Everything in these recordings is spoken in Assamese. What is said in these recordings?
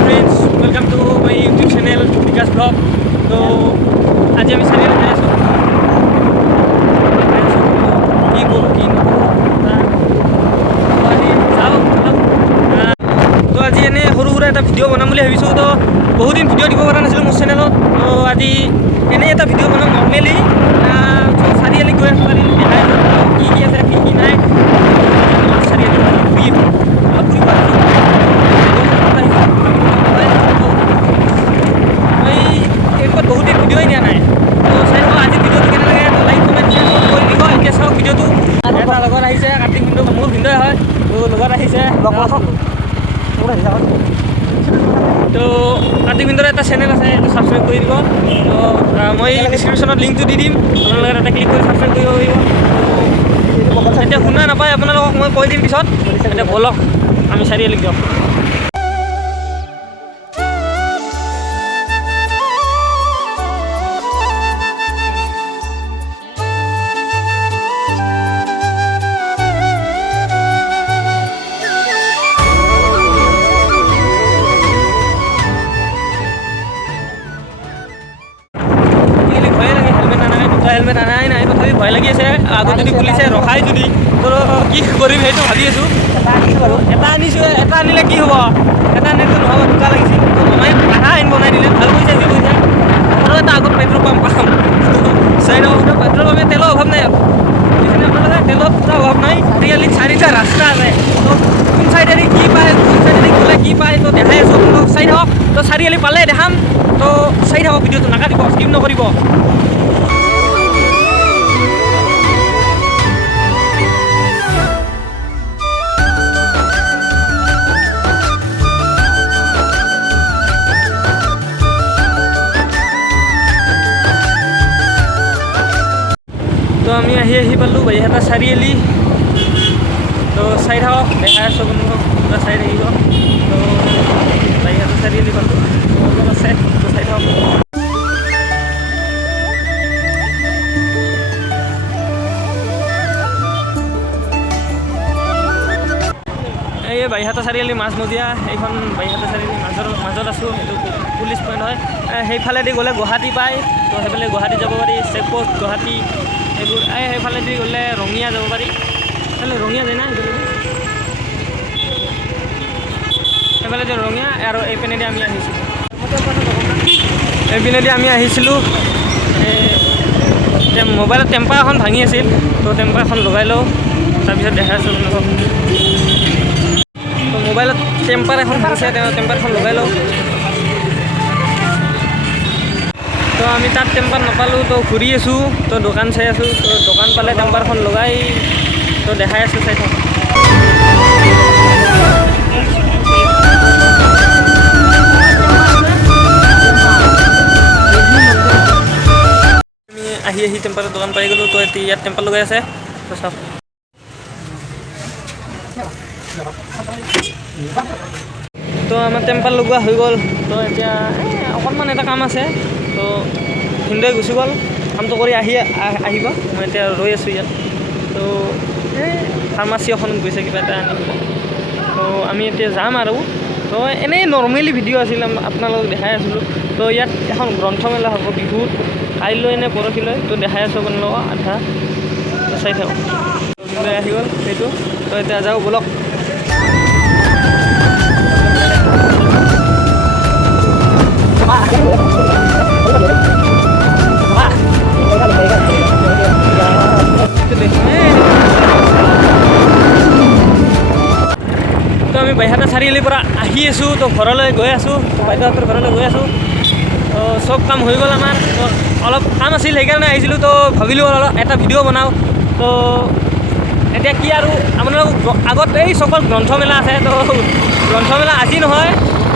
friends, welcome to my YouTube channel Vikas Vlog. तो आज আমি চাৰিআলি যাই আছোঁ কি কৰোঁ কি নকৰোঁ যাওঁ তো আজি এনেই সৰু সুৰা এটা ভিডিঅ' বনাম বুলি ভাবিছোঁ তো বহুত দিন ভিডিঅ' দিব পৰা নাছিলোঁ মোৰ চেনেলত তো আজি এনেই এটা ভিডিঅ' বনাম নৰ্মেলি চাৰিআলি গৈ আছোঁ চাৰিআলি দেখাই কি কি আছে কি কি নাই চাৰিআলি ফুৰিব বহুত দিন ভিডিঅ'ই দিয়া নাই তো চাই থাকক আজি ভিডিঅ'টো কেনে লাগে লাইক কমেণ্ট শ্বেয়াৰ কৰি দিব এতিয়া চাওক ভিডিঅ'টো এটা লগত আহিছে কাৰ্তিক ভিডিঅ' মোৰ ভিডিঅ'ই হয় তো লগত আহিছে তো কাৰ্তিক ভিডিঅ'ৰ এটা চেনেল আছে এইটো ছাবস্ক্ৰাইব কৰি দিব তো মই ডিছক্ৰিপশ্যনত লিংকটো দি দিম আপোনালোকে তাতে ক্লিক কৰি ছাবস্ক্ৰাইব কৰিব পাৰিব এতিয়া শুনা নাপায় আপোনালোকক মই কৈ দিম পিছত এতিয়া ব'লক আমি চাৰিআলিক যাওঁ হেলমেট আনাই নাই তথাপি ভয় লাগি আছে আগত যদি পুলিচে ৰখাই যদি তো কি কৰিম সেইটো ভাবি আছোঁ এটা আনিছোঁ এটা আনিলে কি হ'ব এটা আনিলেতো নহ'ব দুটা লাগিছিল মামাই আধা আইন বনাই দিলে ভাল কৰিছে যি কৰিছে আৰু এটা আগত পেট্ৰল পাম্প পাম চাই লওঁ পেট্ৰল পাম্পে তেলৰ অভাৱ নাই আৰু সেইখিনি আপোনালোকে তেলৰ পূৰা অভাৱ নাই চাৰিআলিত চাৰিটা ৰাস্তা আছে তো কোন চাইডেদি কি পায় কোন চাইডেদি গ'লে কি পায় তো দেখাই আছোঁ আপোনালোকক চাই থাকক তো চাৰিআলি পালে দেখাম তো চাই থাকক ভিডিঅ'টো নাকাটিব স্কিপ নকৰিব তো আমি আহি পালোঁ বাইহাটা চাৰিআলি তো চাই থাকক দেখাই আছোঁ আপোনালোকক পূৰা চাই থাকিব তো বাইহাটা চাৰিআলি পালোঁ অলপ আছে তো চাই থাকক এই বাইহাটা চাৰিআলি মাজমজিয়া এইখন বাইহাটা চাৰিআলি মাজত আছোঁ এইটো পুলিচ পইণ্ট হয় সেইফালেদি গ'লে গুৱাহাটী পায় তো সেইফালে গুৱাহাটী যাব পাৰি চেক পোষ্ট গুৱাহাটী এইবোৰ সেইফালেদি গ'লে ৰঙিয়া যাব পাৰি সেইফালে ৰঙিয়া যায় না সেইফালেদি ৰঙিয়া আৰু এইপিনেদি আমি আহিছোঁ এইপিনেদি আমি আহিছিলোঁ মোবাইলত টেম্পাৰ এখন ভাঙি আছিল তো টেম্পাৰ এখন লগাই লওঁ তাৰপিছত দেখাই আছোঁ আপোনালোকক তো মোবাইলত টেম্পাৰ এখন ভাঙিছে টেম্পাৰখন লগাই লওঁ তো আমি তাত টেম্পাৰ নাপালোঁ তো ঘূৰি আছোঁ তো দোকান চাই আছোঁ তো দোকান পালে টেম্পাৰখন লগাই তো দেখাই আছোঁ চাই থাকক আমি আহি টেম্পাৰৰ দোকান পাই গ'লোঁ তো এতিয়া ইয়াত টেম্পাৰ লগাই আছে তো চাওক তো আমাৰ টেম্পাৰ লগোৱা হৈ গ'ল তো এতিয়া অকণমান এটা কাম আছে তো ভিনদেউ গুচি গ'ল কামটো কৰি আহিব মই এতিয়া ৰৈ আছোঁ ইয়াত তো ফাৰ্মাচী এখন গৈছে কিবা এটা আনিবলৈ তো আমি এতিয়া যাম আৰু তো এনেই নৰ্মেলি ভিডিঅ' আছিল আপোনালোকক দেখাই আছিলোঁ তো ইয়াত এখন গ্ৰন্থমেলা হ'ব বিহুত কাইলৈ নে পৰহিলৈ তো দেখাই আছোঁ আপোনালোকক আধা তো চাই থাকক আহি গ'ল সেইটো তো এতিয়া যাওঁ ব'লক তো আমি বাইহাটা চাৰিআলিৰ পৰা আহি আছোঁ তো ঘৰলৈ গৈ আছোঁ বাইদেউহঁতৰ ঘৰলৈ গৈ আছোঁ তো চব কাম হৈ গ'ল আমাৰ তো অলপ কাম আছিল সেইকাৰণে আহিছিলোঁ তো ভাবিলোঁ অলপ এটা ভিডিঅ' বনাওঁ তো এতিয়া কি আৰু আপোনালোক আগত এই চকত গ্ৰন্থমেলা আছে তো গ্ৰন্থমেলা আজি নহয়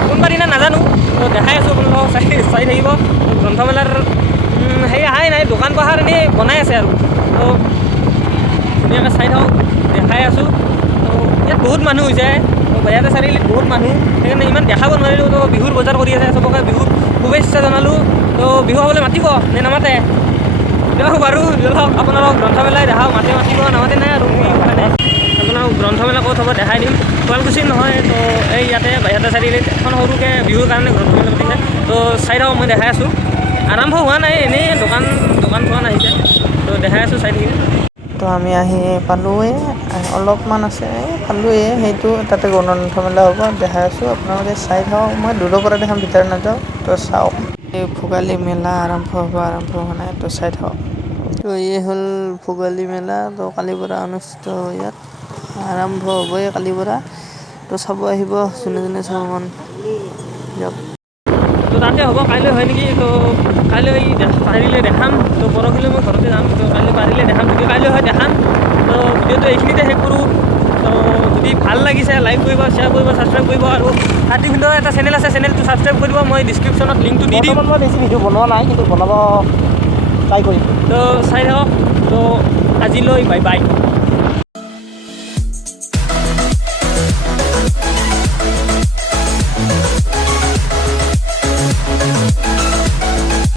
কোনোবা দিনা নাজানো তো দেখাই আছোঁ আপোনালোকক চাই থাকিব গ্ৰন্থমেলাৰ হেৰি অহাই নাই দোকান পোহাৰ এনেই বনাই আছে আৰু তো ধুনীয়াকৈ চাই থাকক দেখাই আছোঁ তো ইয়াত বহুত মানুহ হৈছে তো বাইহাটা চাৰিআলিত বহুত মানুহ সেইকাৰণে ইমান দেখাব নোৱাৰিলোঁ তো বিহুৰ বজাৰ কৰি আছে চবকে বিহুৰ শুভেচ্ছা জনালোঁ তো বিহু খাবলৈ মাতিব নে নামাতে দিয়ক বাৰু ধৰক আপোনালোক গ্ৰন্থমেলাই দেখাওক মাতিব নামাতে নাই আৰু মানে আপোনাক গ্ৰন্থমেলা ক'ত হ'ব দেখাই দিম শুৱালকুছিত নহয় তো এই ইয়াতে বাহিৰতে চাৰিআলিত এখন সৰুকৈ বিহুৰ কাৰণে গ্ৰন্থমেলা পাতিছে তো চাই থাকক মই দেখাই আছোঁ আৰম্ভ হোৱা নাই এনেই দোকান থোৱা আহিছে তো দেখাই আছোঁ চাই থাকিলে তো আমি আহি পালোঁৱে অলপমান আছে পালোঁৱে সেইটো তাতে গ্ৰন্থমেলা হ'ব দেখাই আছোঁ আপোনালোকে চাই থাকক মই দূৰৰ পৰা দেখাম ভিতৰত নাযাওঁ তো চাওক এই ভোগালী মেলা আৰম্ভ হোৱা নাই তো চাই থাকক তো এই হ'ল ভোগালী মেলা তো কালিৰ পৰা অনুষ্ঠিত ইয়াত আৰম্ভ হ'বই কালিৰ পৰা তো চাব আহিব যোনে চাব মন দিয়ক তো তাতে হ'ব কাইলৈ হয় নেকি তো কাইলৈ পাৰিলে দেখাম তো পৰহিলৈ মই ঘৰতে যাম তো কাইলৈ পাৰিলে দেখাম যদি কাইলৈ হয় দেখাম তো ভিডিঅ'টো এইখিনিতে শেষ কৰোঁ তো যদি ভাল লাগিছে লাইক কৰিব শ্বেয়াৰ কৰিব ছাবস্ক্ৰাইব কৰিব আৰু হাতীভিন্দৰ এটা চেনেল আছে চেনেলটো ছাবস্ক্ৰাইব কৰিব মই ডিছক্ৰিপশ্যনত লিংকটো দি দিম মই বেছি ভিডিঅ' বনোৱা নাই কিন্তু বনাব ট্ৰাই কৰিম তো চাই থাকক তো আজিলৈ বাই বাই